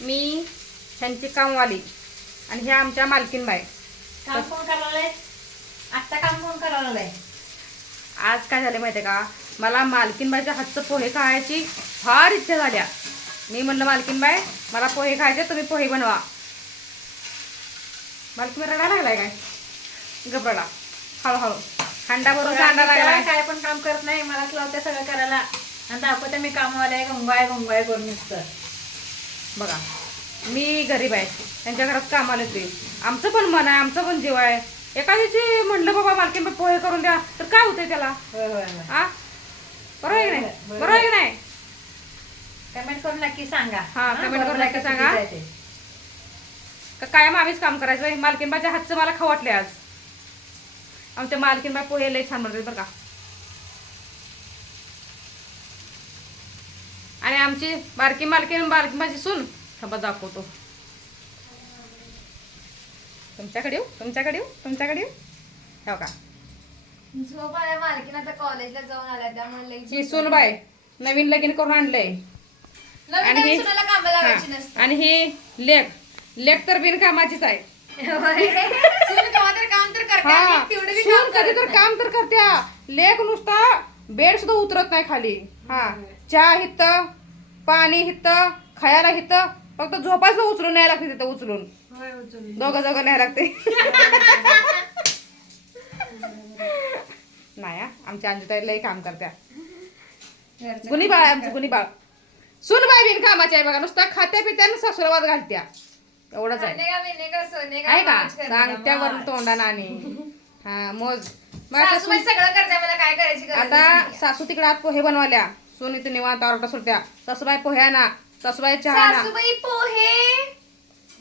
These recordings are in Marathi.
मी ह्यांची कामवाली आणि ह्या आमच्या मालकीनबाई काम कोण आत्ता काम कोण आज काय झालं माहिती आहे का? मला मालकीनबाईच्या हातचं पोहे खायची फार इच्छा झाल्या. मी म्हणलं मालकीनबाई मला पोहे खायचे तुम्ही पोहे बनवा. मालकीन रडा लागलाय काय? गबरडा हळूहळू. हांडा कांदा लागलाय. काय पण काम करत नाही मलाच लावते सगळं करायला. आणि दाखवते मी कामवाले गुंगाय गुंगाय करून नुसतं. बघा मी गरीब आहे. त्यांच्या घरात कामाला येते आमचं पण मन आहे आमचं पण जीव आहे. एखाद्याची म्हणलं बाबा मालकीन पोहे करून द्या. तर काय होतंय त्याला? आ? बरोबर आहे की नाही? बरोबर. आहे की नाही? कमेंट करून नक्की सांगा. हा, हा, comment करून नक्की का सांगा. ते? का कायम आम्हीच काम करायचं मालकीनबाच्या हातचं मला खवटले आज. आमच्या मालकीनबाई पोहे लय छान बनवतात बरं का. आणि आमची बारकी मालकीन बारकी माझी सून थांबा दाखवतो. तुमच्याकडे येऊ? तुमच्याकडे येऊ? तुमच्याकडे येऊ? हो का झोप आल्या मालकीन आता कॉलेजला जाऊन आल्या त्यामुळे लई ही सूनबाई नवीन लगीन करून आणलंय. नवीन आणि नवीन ही- सुनाला कामाला लावायची हा. नसते आणि ही लेख लेख तर बिनकामाचीच आहे. सून केव्हा तर काम तर करते हा. आणि तेवढं बी सून काम कधी करत तर नाही. काम तर करत्या. लेख नुसता बेड सुद्धा उतरत नाही खाली. हा. चहा हित पाणी हित खायला हित फक्त झोपायचं उचलून न्यायला लागते तिथं उचलून. दोघं दोघं न्यायला लागते. नाही आमच्या अंजुताई लई काम करत्या. गुन्ही बाळ आमचं गुन्ही बाळ सुन बाय बिन कामाची आहे बघा नुसता खात्या पित्या सासुरावाद घालत्या. एवढंच आहे. आहे का? मौज करणे सांग का त्यावर मौज. तोंडानं आणि. हा मोज आता. सासू तिकडे आत पोहे बनवाल्या सून इथे निवांत आवरटा सुटत्या. सासूबाई पोहे आणा. सासूबाई चहा आणा सासूबाई पोहे.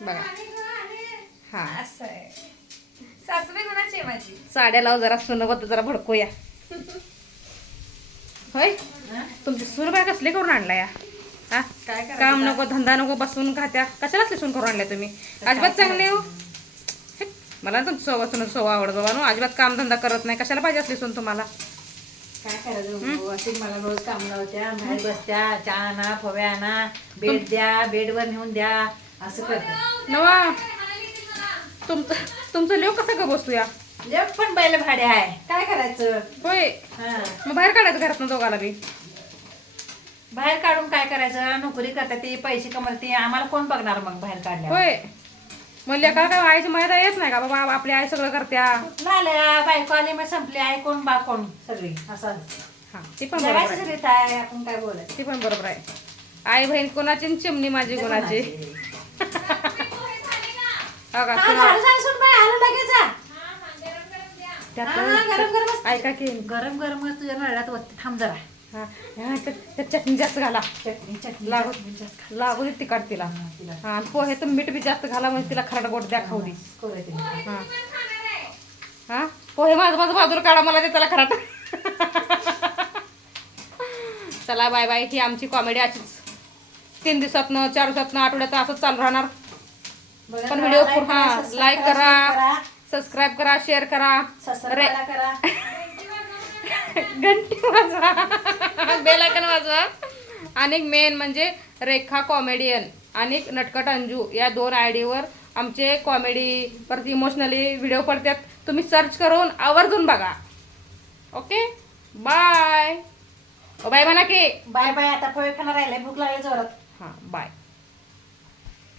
बघा. हा असं आहे. सासूबाई कोणाची आहे माझी? साड्या लाव जरा सुनवत जरा भडकूया. होय? तुमची सुनबाई कसली करून आणला या? हा? काय करायचं काम? नको धंदा नको बसून खात्या. कशाला असली सून करून आणल्या तुम्ही? अजिबात चांगले हो. हे, मला ना तुमची सोबा सुन सोबा आवडत बाबा. नो अजिबात काम धंदा करत नाही. कशाला पाहिजे असली सून तुम्हाला? काय करायचं अशी मला रोज काम लावत्या बाहेर बसत्या चहा आणा फव्या आणा बेड द्या बेडवर नेऊन द्या असं नवा तुमचं तुमचं लेव कसा ग बसतो या? लेप पण बैल भाडे आहे. काय करायचं? होय. हा. मग बाहेर काढायचं घरातनं दोघाला बी. बाहेर काढून काय करायचं? नोकरी करतात ते पैसे कमवतात ते. आम्हाला कोण बघणार मग बाहेर काढल्या होय. मग लेकाला काय आईची माहिती येत नाही का? बाबा आपली आई सगळं करत्या. झाल्या बायको आली मग संपली. आई कोण बा कोण? सगळी. असं हा ती पण बरोबर आहे. सगळी आहे आपण काय बोलायचं? ती पण बरोबर आहे. आई बहीण कोणाची आणि चिमणी माझी कोणाची? हो का, हा, सुना- झालं, झालं, सुन बाई, आलं लगेच जा. त्यात- हा, गरम गरमच ऐका की. गरम गरम तुझ्या नळ्यात वरती थांब जरा. हा, हा, त्यात त्यात चटणी जास्त घाला. चटणी चटणी लागू चटणी जास्त लागू दे तिखट तिला. हा, तिला. हा आणि पोहे तर मीठ बी जास्त घाला म्हणजे तिला खरड गोट द्या खाऊ दे. करू दे तिला. हा. हा पोहे माझं माझं बाजूला काढा मला ते त्याला खराट चला बाय बाय. ही आमची कॉमेडी अशीच. तीन दिवसातनं चार दिवसातनं आठवड्यात असंच चालू राहणार. बघा, पण करा, व्हिडिओ like हा subscribe लाईक करा सबस्क्राईब करा शेअर करा. रे. सबस्क्राईब करा. घंटी वाजवा. बेल आयकन वाजवा. आणि मेन म्हणजे रेखा कॉमेडियन आणि नटकट अंजू या दोन आय डीवर आमचे कॉमेडी परत इमोशनली व्हिडिओ पडतात. तुम्ही सर्च करून आवर्जून बघा. ओके बाय बाय म्हणा की. बाय बाय आता पोहे खाणार राहिले भूक लागली जोरात. हां बाय